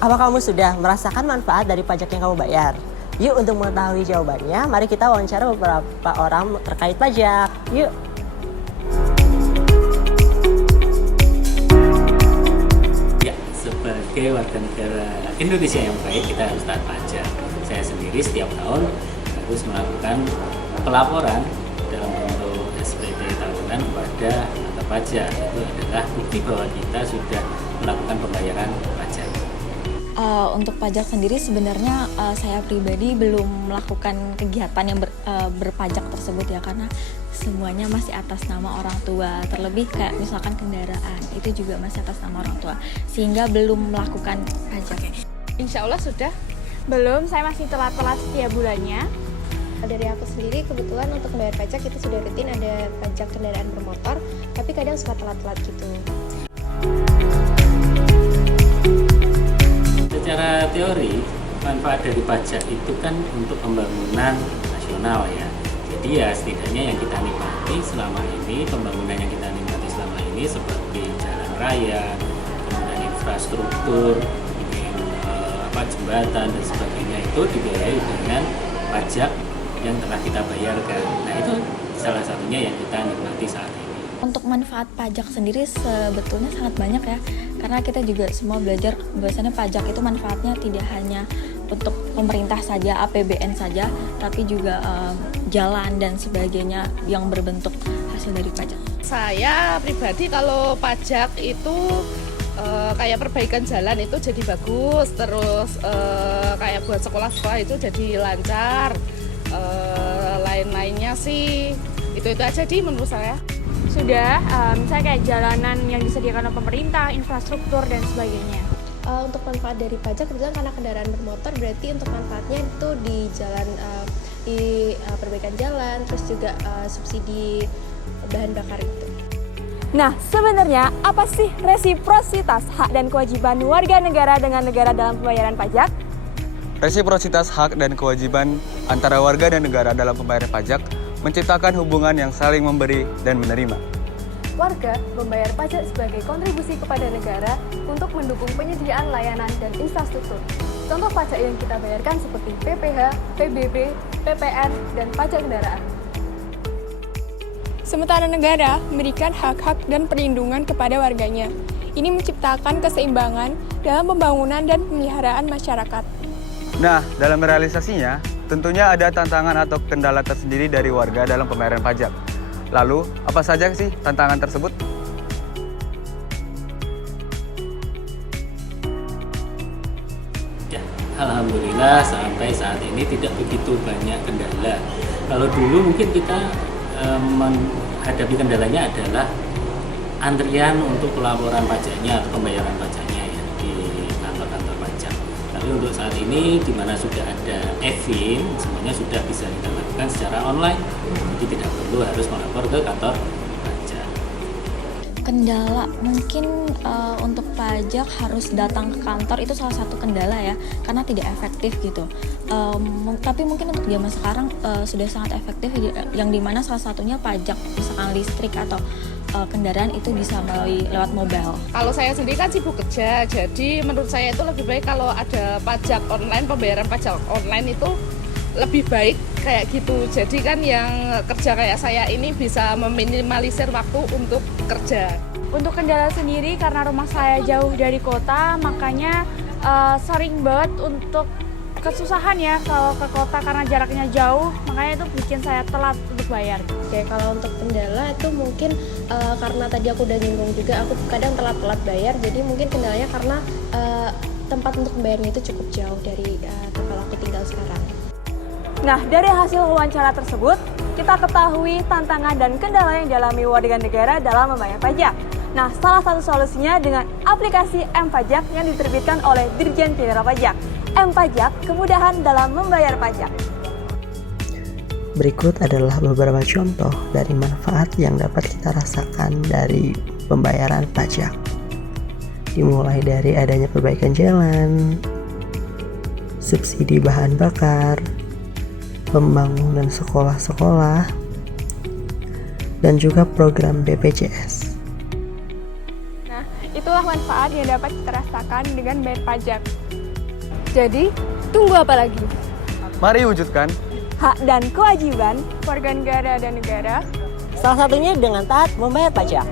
Apa kamu sudah merasakan manfaat dari pajak yang kamu bayar? Yuk, untuk mengetahui jawabannya, mari kita wawancara beberapa orang terkait pajak. Yuk. Ya, sebagai warga negara Indonesia yang baik, kita harus taat pajak. Saya sendiri setiap tahun harus melakukan pelaporan dalam bentuk SPT tahunan kepada kantor pajak. Itu adalah bukti bahwa kita sudah melakukan pembayaran pajak. Untuk pajak sendiri sebenarnya saya pribadi belum melakukan kegiatan yang berpajak tersebut ya, karena semuanya masih atas nama orang tua, terlebih kayak misalkan kendaraan itu juga masih atas nama orang tua, sehingga belum melakukan pajak. Insya Allah sudah. Belum, saya masih telat-telat setiap bulannya. Dari aku sendiri kebetulan untuk membayar pajak itu sudah rutin, ada pajak kendaraan bermotor, tapi kadang suka telat-telat gitu. Secara teori, manfaat dari pajak itu kan untuk pembangunan nasional ya. Jadi ya setidaknya yang kita nikmati selama ini, pembangunan yang kita nikmati selama ini seperti jalan raya, kemudian infrastruktur, jembatan dan sebagainya itu dibiayai dengan pajak yang telah kita bayarkan. Nah, itu salah satunya yang kita nikmati saat ini. Untuk manfaat pajak sendiri sebetulnya sangat banyak ya, karena kita juga semua belajar bahwasanya pajak itu manfaatnya tidak hanya untuk pemerintah saja, APBN saja, tapi juga jalan dan sebagainya yang berbentuk hasil dari pajak. Saya pribadi kalau pajak itu kayak perbaikan jalan itu jadi bagus, terus kayak buat sekolah-sekolah itu jadi lancar, lain-lainnya sih itu aja di menurut saya. Sudah, misalnya kayak jalanan yang disediakan oleh pemerintah, infrastruktur dan sebagainya. Untuk manfaat dari pajak kebetulan karena kendaraan bermotor, berarti untuk manfaatnya itu di jalan, di perbaikan jalan, terus juga subsidi bahan bakar itu. Nah, sebenarnya apa sih resiprositas hak dan kewajiban warga negara dengan negara dalam pembayaran pajak? Resiprositas hak dan kewajiban antara warga dan negara dalam pembayaran pajak menciptakan hubungan yang saling memberi dan menerima. Warga membayar pajak sebagai kontribusi kepada negara untuk mendukung penyediaan layanan dan infrastruktur. Contoh pajak yang kita bayarkan seperti PPh, PBB, PPN, dan pajak kendaraan. Sementara negara memberikan hak-hak dan perlindungan kepada warganya. Ini menciptakan keseimbangan dalam pembangunan dan pemeliharaan masyarakat. Nah, dalam realisasinya, tentunya ada tantangan atau kendala tersendiri dari warga dalam pembayaran pajak. Lalu, apa saja sih tantangan tersebut? Ya, alhamdulillah sampai saat ini tidak begitu banyak kendala. Kalau dulu mungkin kita menghadapi kendalanya adalah antrian untuk pelaporan pajaknya atau pembayaran pajaknya ya di kantor-kantor pajak. Tapi untuk saat ini di mana sudah ada e-fin, semuanya sudah bisa kita lakukan secara online. Jadi tidak perlu harus melapor ke kantor pajak. Kendala mungkin untuk pajak harus datang ke kantor itu salah satu kendala ya, karena tidak efektif gitu. Tapi mungkin untuk zaman sekarang sudah sangat efektif, yang dimana salah satunya pajak misalkan listrik atau kendaraan itu bisa melalui lewat mobile. Kalau saya sendiri kan sibuk kerja, jadi menurut saya itu lebih baik kalau ada pajak online, pembayaran pajak online itu lebih baik kayak gitu. Jadi kan yang kerja kayak saya ini bisa meminimalisir waktu untuk kerja. Untuk kendala sendiri karena rumah saya jauh dari kota, makanya sering banget untuk kesusahan ya kalau ke kota karena jaraknya jauh, makanya itu bikin saya telat untuk bayar. Oke, kalau untuk kendala itu mungkin karena tadi aku udah nyinggung juga, aku kadang telat-telat bayar, jadi mungkin kendalanya karena tempat untuk membayarnya itu cukup jauh dari tempat aku tinggal sekarang. Nah, dari hasil wawancara tersebut, kita ketahui tantangan dan kendala yang dialami warga negara dalam membayar pajak. Nah, salah satu solusinya dengan aplikasi M-Pajak yang diterbitkan oleh Dirjen Jenderal Pajak. M-Pajak, kemudahan dalam membayar pajak. Berikut adalah beberapa contoh dari manfaat yang dapat kita rasakan dari pembayaran pajak. Dimulai dari adanya perbaikan jalan, subsidi bahan bakar, pembangunan sekolah-sekolah, dan juga program BPJS. Nah, itulah manfaat yang dapat kita rasakan dengan bayar pajak. Jadi, tunggu apa lagi? Mari wujudkan Hak dan kewajiban Warga negara dan negara Salah satunya dengan taat membayar pajak.